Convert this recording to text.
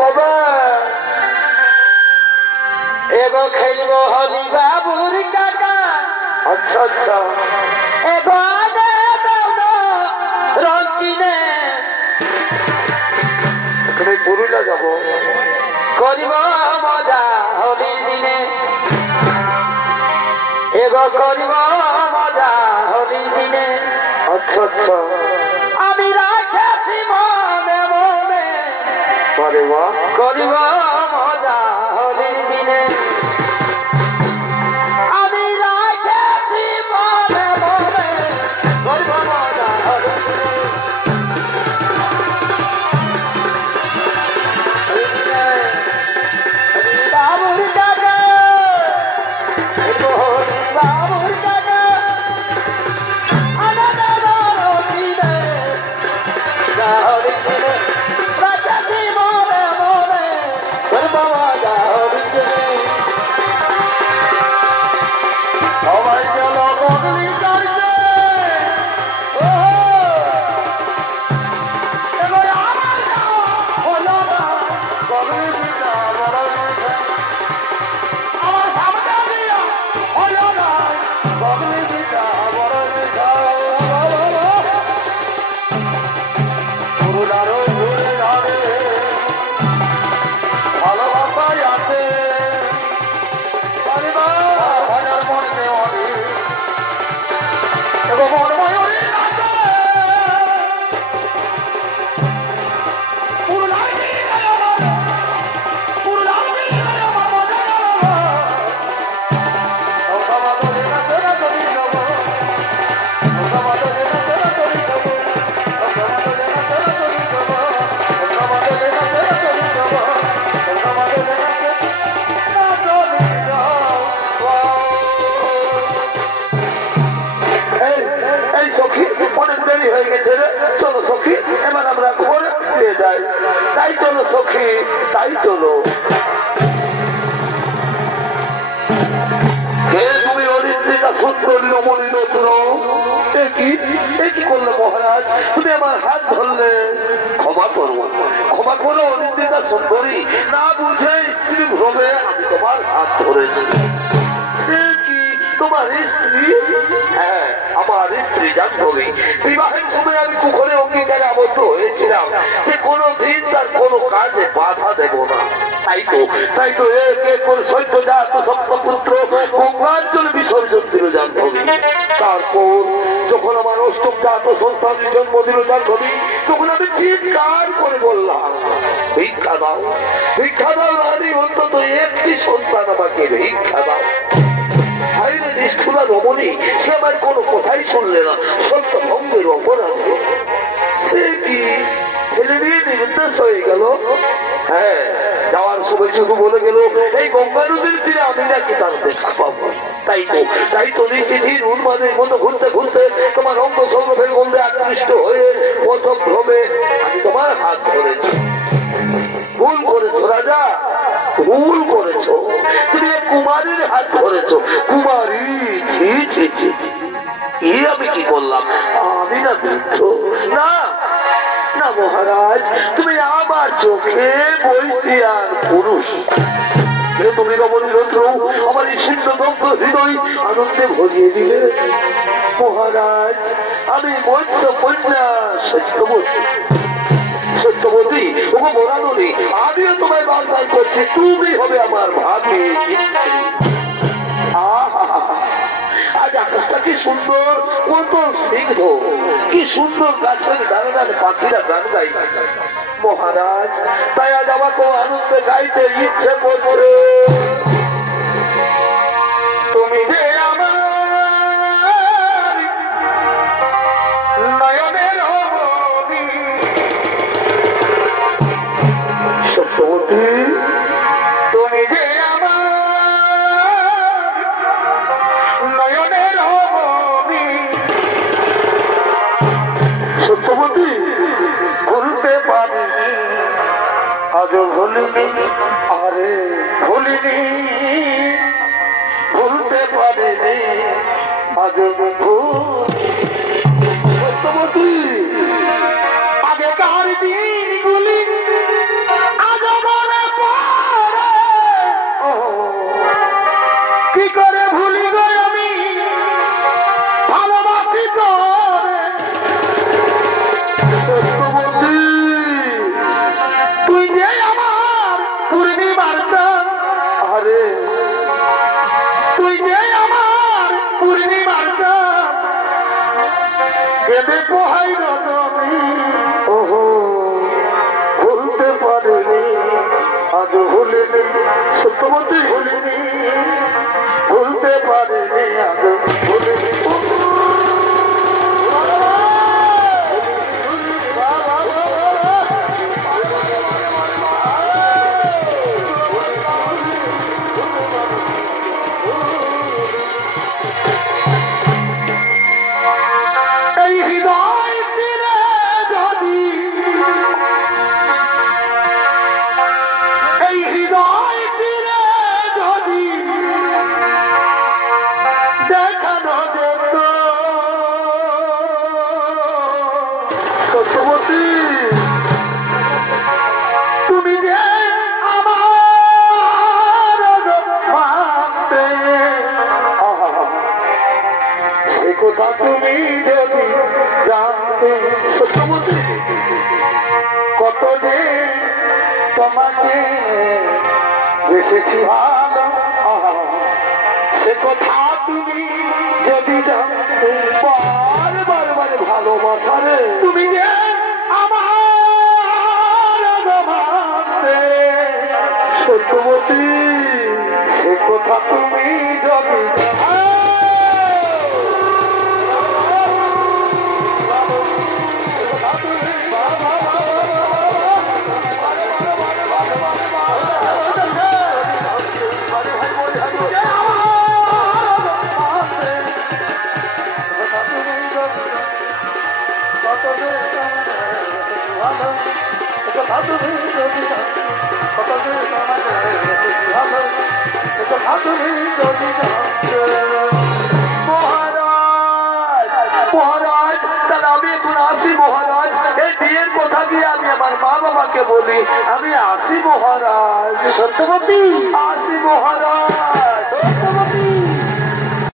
কবে এগো খেলব হলি বাবুর কাকা। আচ্ছা আচ্ছা এগো রঙিনে পুরুলিয়া যাব করিব মজা হলির দিনে। এগো করিব মজা হলির দিনে। আচ্ছা আচ্ছা আমি রাখেছি মনে মনে করিব করিব মজা হলির দিনে। আমি রাখেছি মনে মনে করিব মজা হলির দিনে। বাবুর কাকা বাবুর কাকা সবাই চলো বদলি করছে হলো না আমার সামনে দিয়া হলো না বদলি দিটা বড় পুরুলারও ঘুরে যাবে ভালোবাসায় আছে হাজার মনে অনেক এবং মনময় অনেক আছে অনেক দেরি হয়ে গেছে রে। চলো সখী এবার আমরা ঘরে ফিরে যাই। তাই চলো সখী তাই চলো। তুমি অরিত্রিকা সুন্দরী রমণী রত্ন কি করলে মহারাজ? তুমি আমার হাত ধরলে ক্ষমা করবো ক্ষমা করো অরিত্রিকা সুন্দরী। না বুঝে স্ত্রী ভ্রমে আমি তোমার হাত ধরেছি। তোমার স্ত্রী? হ্যাঁ আমার স্ত্রী জাহ্নবী। বিবাহের সময় আমি কুখরে অঙ্গীকারে আবদ্ধ হয়েছিলাম যে কোনো দিন তার কোনো কাজে বাধা দেব না। তাই তো এক এক করে সৈন্যজাত সপ্তপুত্র গঙ্গাঞ্জল বিসর্জন দিল জাহ্নবী। তারপর যখন আমার অষ্টম জাত সন্তান জন্ম দিল জাহ্নবী তখন আমি চিৎকার করে বললাম ভিক্ষা দাও রানী, অন্তত একটি সন্তান আমাকে ভিক্ষা দাও। নিষ্ঠুরা রমণী সে আমার কোনো কথাই শুনলে না। সত্য ভঙ্গের অপরাধ সে কি ফেলে দিয়ে নির্দেশ হয়ে গেল। হ্যাঁ যাওয়ার সময় শুধু বলে গেল এই গঙ্গা নদীর তীরে আমি নাকি তার দেখা পাবো। তাই তো নিশিদিন উন্মাদের মতো ঘুরতে ঘুরতে তোমার অঙ্গ সৌরভের গন্ধে আকৃষ্ট হয়ে প্রথম ভ্রমে আমি তোমার হাত ধরেছি। ভুল করেছো রাজা, ভুল করেছো। তুমি এক কুমারীর হাত ধরেছো। কুমারী? আমি কি করলাম? আমি না বৃদ্ধ? না না মহারাজ, তুমি আমার চোখে বৈশিয়ার পুরুষ। তুমি রমণী রৌদ্র আমার এই ছিন্নদগ্ধ হৃদয় আনন্দে ভরিয়ে দিলে। মহারাজ আমি মৎস্য কন্যা সত্যবতী ওগো মোরানুনি, আমিও তোমায় বারবার করছি তুমি হবে আমার ভাবি। আজ আকাশটা কি সুন্দর, কত স্নিগ্ধ, কি সুন্দর গাছের ডালে ডালে পাখিরা গান গাইছে। মহারাজ তাই আজ আমাকে আনন্দে গাইতে ইচ্ছে করছে। তুমি যে আমার নয়নের হবি সত্যবতী, তুমি যে আমার নয়নের হবি সত্যবতী। ভুলতে পারিনি আজ ভুলিনি, আরে ভুলিনি, ভুলতে পারিনি আজ সত্যবতী। আগেকার দিনগুলি আজ আমার প্রেমে পোহাই রজনী ওহো ভুলতে পারিনি আজ ভুলিনি সত্যবতী ভুলিনি ভুলতে পারিনি আজ ভুলিনি তুমি যে আমার সে কথা তুমি যদি জানতে সত্যবতী কত যে তোমাকে এসেছি ভালো সে কথা তুমি যদি জানতে বারবার ভালোবাসা রে তুমি যে সত্যবতী সে কথা তুমি যদি মহারাজ তাহলে আমি এখন আসি মহারাজ এই বিয়ের কথা দিয়ে আমি আমার মা বাবাকে বলি আমি আসি মহারাজ সত্যবতী আসি মহারাজ